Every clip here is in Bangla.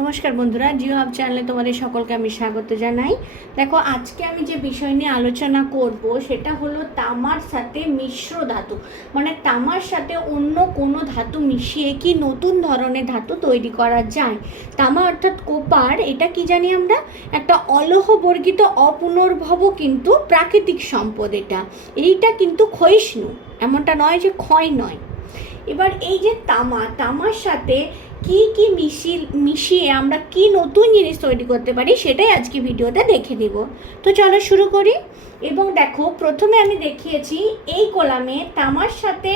নমস্কার বন্ধুরা, জিও হাব চ্যানেলে তোমাদের সকলকে আমি স্বাগত জানাই। দেখো, আজকে আমি যে বিষয় নিয়ে আলোচনা করব সেটা হলো তামার সাথে মিশ্র ধাতু, মানে তামার সাথে অন্য কোনো ধাতু মিশিয়ে কি নতুন ধরনের ধাতু তৈরি করা যায়। তামা অর্থাৎ কোপার, এটা কি জানি আমরা, একটা অলহ বর্গিত অপুনর্ভব কিন্তু প্রাকৃতিক সম্পদ। এইটা কিন্তু ক্ষয়িষ্ণু, এমনটা নয় যে ক্ষয় নয়। এবার এই যে তামার সাথে কি কি মিশিয়ে আমরা কি নতুন জিনিস তৈরি করতে পারি সেটাই আজকে ভিডিওতে দেখে নিব। তো চলো শুরু করি। এবং দেখো, প্রথমে আমি দেখিয়েছি এই কলামে তামার সাথে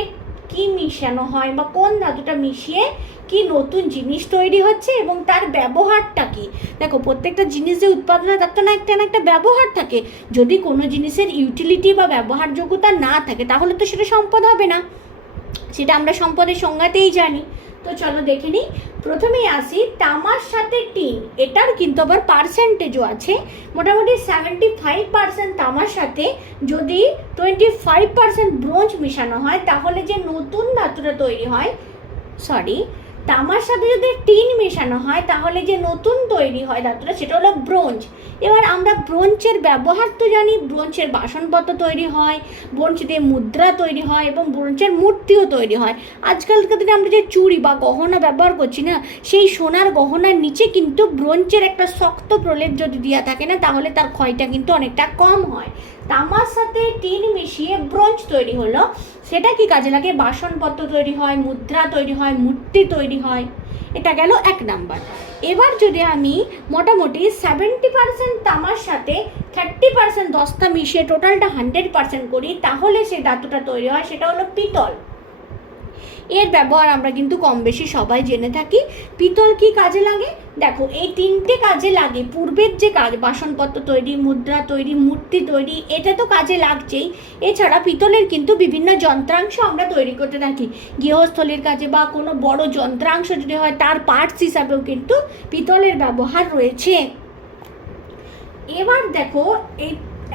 কি মিশানো হয় বা কোন ধাতুটা মিশিয়ে কি নতুন জিনিস তৈরি হচ্ছে এবং তার ব্যবহারটা কি। দেখো, প্রত্যেকটা জিনিস যে উৎপাদন হয় তার তো না একটা ব্যবহার থাকে। যদি কোনো জিনিসের ইউটিলিটি বা ব্যবহারযোগ্যতা না থাকে তাহলে তো সেটা সম্পদ হবে না, সেটা আমরা সম্পদের সংজ্ঞাতেই জানি। তো চলো দেখে নিই। প্রথমেই আসি তামার সাথে টিন, এটার কিন্তু আবার পার্সেন্টেজও আছে। মোটামুটি 75% তামার সাথে যদি 25% ব্রোঞ্জ মেশানো হয় তাহলে যে নতুন ধাতুটা তৈরি হয়, তামার সাথে যদি টিন মেশানো হয় তাহলে যে নতুন তৈরি হয় ধাতুটা সেটা হলো ব্রোঞ্জ। এবার আমরা ব্রোঞ্জের ব্যবহার তো জানি, ব্রোঞ্জের বাসনপত্র তৈরি হয়, ব্রোঞ্জ দিয়ে মুদ্রা তৈরি হয় এবং ব্রোঞ্জের মূর্তিও তৈরি হয়। আজকালকার দিনে আমরা যে চুড়ি বা গহনা ব্যবহার করছি না, সেই সোনার গহনার নিচে কিন্তু ব্রোঞ্জের একটা শক্ত প্রলেপ যদি দেওয়া থাকে না তাহলে তার ক্ষয়টা কিন্তু অনেকটা কম হয়। তামার সাথে টিন মিশিয়ে ব্রোঞ্জ তৈরি হলো, সেটা কি কাজে লাগে? বাসনপত্র তৈরি হয়, মুদ্রা তৈরি হয়, মূর্তি তৈরি হয়। এটা গেল 1 নাম্বার। এবার যদি আমি মোটামুটি 70% তামার সাথে 30% দস্তা মিশিয়ে টোটালটা 100% করি তাহলে সে ধাতুটা তৈরি হয়, সেটা হলো পিতল। এর ব্যবহার আমরা কিন্তু কম বেশি সবাই জেনে থাকি। পিতল কি কাজে লাগে? দেখো, এই 3টে কাজে লাগে। পূর্বের যে কাজ, বাসনপত্র তৈরি, মুদ্রা তৈরি, মূর্তি তৈরি, এটা তো কাজে লাগছেই। এছাড়া পিতলের কিন্তু বিভিন্ন যন্ত্রাংশ আমরা তৈরি করতে থাকি। গৃহস্থলীর কাজে বা কোনো বড় যন্ত্রাংশ যদি হয় তার পার্টস হিসাবেও কিন্তু পিতলের ব্যবহার রয়েছে। এবার দেখো, এই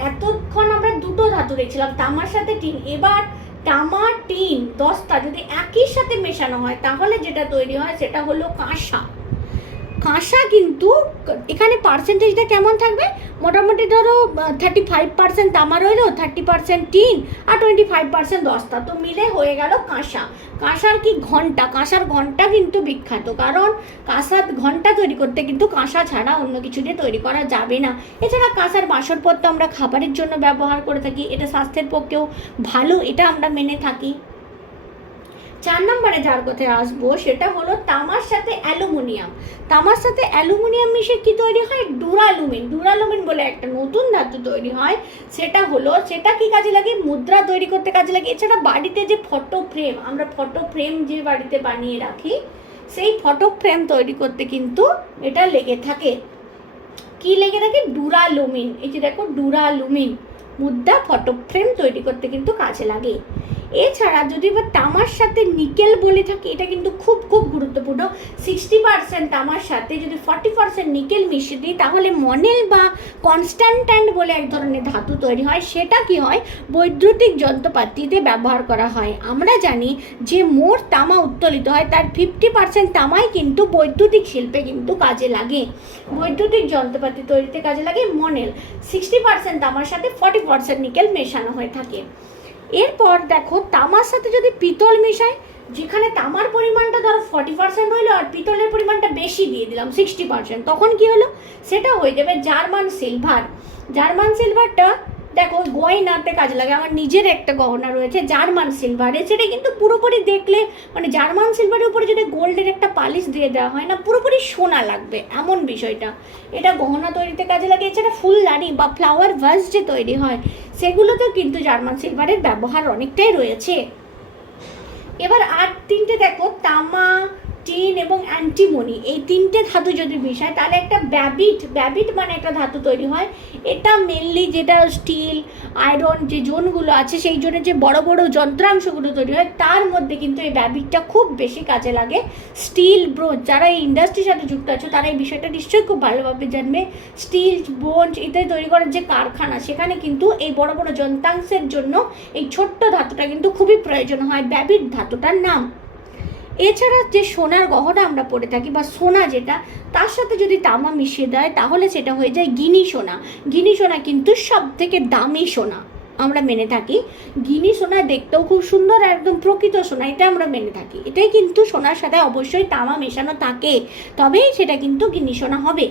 এতক্ষণ আমরা দুটো ধাতু দেখছিলাম, তামার সাথে টিন। এবার তামা, টিন, দস্তা যদি একই সাথে মেশানো হয় তাহলে যেটা তৈরি হয় সেটা হলো কাঁসা। কাঁসা কিন্তু এখানে পার্সেন্টেজটা কেমন থাকবে? মোটামুটি ধরো 35% তামা রইলো, 30% টিন আর 25% দস্তা, তো মিলে হয়ে গেল কাঁসা। কাঁসার কি ঘন্টা, কাঁসার ঘন্টা কিন্তু বিখ্যাত, কারণ কাঁসার ঘন্টা তৈরি করতে কিন্তু কাঁসা ছাড়া অন্য কিছু দিয়ে তৈরি করা যাবে না। এছাড়া কাঁসার বাসনপত্র আমরা খাবারের জন্য ব্যবহার করে থাকি, এটা স্বাস্থ্যের পক্ষেও ভালো, এটা আমরা মেনে থাকি। 4 নম্বরে যার কথায় আসবো সেটা হলো তামার সাথে অ্যালুমিনিয়াম। তামার সাথে অ্যালুমিনিয়াম মিশে কি তৈরি হয়? ডুরালুমিন। ডুরালুমিন বলে একটা নতুন ধাতু তৈরি হয়, সেটা কি কাজে লাগে? মুদ্রা তৈরি করতে কাজে লাগে। এছাড়া বাড়িতে যে ফটো ফ্রেম, আমরা ফটো ফ্রেম যে বাড়িতে বানিয়ে রাখি, সেই ফটো ফ্রেম তৈরি করতে কিন্তু এটা লেগে থাকে। কি লেগে থাকে? ডুরালুমিন। এই যে দেখো, ডুরালুমিন মুদ্রা, ফটো ফ্রেম তৈরি করতে কিন্তু কাজে লাগে। এছাড়া যদি বা তামার সাথে নিকেল বলে থাকি, এটা কিন্তু খুব খুব গুরুত্বপূর্ণ। 60% তামার সাথে যদি 40% নিকেল মিশিয়ে দিই তাহলে মনেল বা কনস্ট্যান্টাইন বলে এক ধরনের ধাতু তৈরি হয়। সেটা কি হয়? বৈদ্যুতিক যন্ত্রপাতিতে ব্যবহার করা হয়। আমরা জানি যে মোট তামা উত্তোলিত হয় তার 50% তামাই কিন্তু বৈদ্যুতিক শিল্পে কিন্তু কাজে লাগে, বৈদ্যুতিক যন্ত্রপাতি তৈরিতে কাজে লাগে মনেল। 60% তামার সাথে 40% নিকেল মেশানো হয়ে থাকে। এরপর দেখো, তামার সাথে যদি পিতল মেশাই, যেখানে তামার পরিমাণটা ধরো 40% হইলো আর পিতলের পরিমাণটা বেশি দিয়ে দিলাম 60%, তখন কি হলো? সেটা হয়ে যাবে জার্মান সিলভার। জার্মান সিলভারটা দেখো গয়নাতে কাজে লাগে। আমার নিজের একটা গহনা রয়েছে জার্মান সিলভারে, সেটা কিন্তু পুরোপুরি দেখলে, মানে জার্মান সিলভারের উপরে যদি গোল্ডের একটা পালিশ দিয়ে দেওয়া হয় না, পুরোপুরি সোনা লাগবে এমন বিষয়টা। এটা গহনা তৈরিতে কাজে লাগে। এছাড়া ফুলদানি বা ফ্লাওয়ার ভাস যে তৈরি হয় সেগুলোতেও কিন্তু জার্মান সিলভারের ব্যবহার অনেকটাই রয়েছে। এবার আর 3টে দেখো, তামা, টিন এবং অ্যান্টিমনি, এই 3টে ধাতু যদি মিশায় তাহলে একটা ব্যাবিট মানে একটা ধাতু তৈরি হয়। এটা মেনলি যেটা স্টিল, আয়রন যে জোনগুলো আছে সেই জন্য যে বড় বড় যন্ত্রাংশগুলো তৈরি হয় তার মধ্যে কিন্তু এই ব্যাবিটটা খুব বেশি কাজে লাগে। স্টিল, ব্রোঞ্জ, যারা এই ইন্ডাস্ট্রির সাথে যুক্ত আছে তারা এই বিষয়টা নিশ্চয়ই খুব ভালোভাবে জানবে। স্টিল, ব্রোঞ্জ ইত্যাদি তৈরি করার যে কারখানা, সেখানে কিন্তু এই বড় বড় যন্ত্রাংশের জন্য এই ছোট্ট ধাতুটা কিন্তু খুবই প্রয়োজন হয়, ব্যাবিট ধাতুটার নাম। এছাড়া যে সোনার গহনা আমরা পরে থাকি বা সোনা যেটা, তার সাথে যদি তামা মিশিয়ে দেয় তাহলে সেটা হয়ে যায় গিনি সোনা। গিনি সোনা কিন্তু সব থেকে দামি সোনা আমরা মেনে থাকি। গিনি সোনা দেখতেও খুব সুন্দর আর একদম প্রকৃত সোনা, এটা আমরা মেনে থাকি। এটাই কিন্তু সোনার সাথে অবশ্যই তামা মেশানো থাকে, তবেই সেটা কিন্তু গিনি সোনা হবে।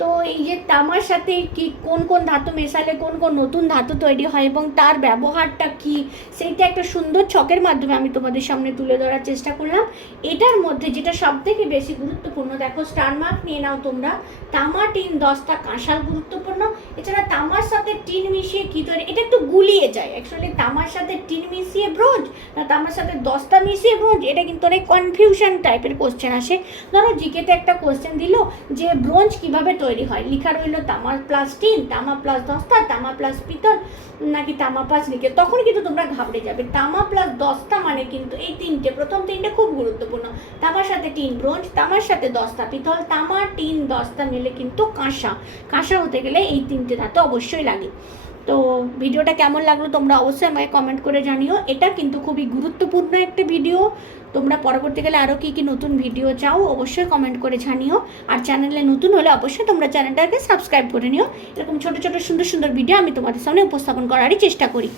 তো এই যে তামার সাথে কি কোন কোন ধাতু মেশালে কোন কোন নতুন ধাতু তৈরি হয় এবং তার ব্যবহারটা কি, সেইটা একটা সুন্দর ছকের মাধ্যমে আমি তোমাদের সামনে তুলে ধরার চেষ্টা করলাম। এটার মধ্যে যেটা সব থেকে বেশি গুরুত্বপূর্ণ, দেখো স্টার মার্ক নিয়ে নাও তোমরা, তামা, টিন, দস্তা, কাঁসাল গুরুত্বপূর্ণ। এছাড়া তামার সাথে টিন মিশিয়ে কী তৈরি, এটা একটু গুলিয়ে যায় অ্যাকচুয়ালি, তামার সাথে টিন মিশিয়ে ব্রোঞ্জ না তামার সাথে দস্তা মিশিয়ে ব্রোঞ্জ, এটা কিন্তু অনেক কনফিউশন টাইপের কোশ্চেন আসে। ধরো জিকেতে একটা কোশ্চেন দিল যে ব্রোঞ্জ কীভাবে তৈরি হয়, লেখা রইল তামা প্লাস টিন, তামা প্লাস দস্তা, তামা প্লাস পিতল, নাকি তামা প্লাস নিকেল, তখন কিন্তু তোমরা ঘাবড়ে যাবে। তামা প্লাস দস্তা মানে কিন্তু এই তিনটে, প্রথম তিনটে খুব গুরুত্বপূর্ণ, তামার সাথে টিন ব্রোঞ্জ, তামার সাথে দস্তা পিতল, তামা টিন দস্তা মিলে কিন্তু কাঁসা। কাঁসা হতে গেলে এই তিনটে ধাতু অবশ্যই লাগে। তো ভিডিওটা কেমন লাগলো তোমরা অবশ্যই আমাকে কমেন্ট করে জানিও। এটা কিন্তু খুবই গুরুত্বপূর্ণ একটা ভিডিও। তোমরা পরবর্তীকালে আরও কী কী নতুন ভিডিও চাও অবশ্যই কমেন্ট করে জানিও। আর চ্যানেলে নতুন হলে অবশ্যই তোমরা চ্যানেলটাকে সাবস্ক্রাইব করে নিও। এরকম ছোটো ছোটো সুন্দর সুন্দর ভিডিও আমি তোমাদের সামনে উপস্থাপন করারই চেষ্টা করি।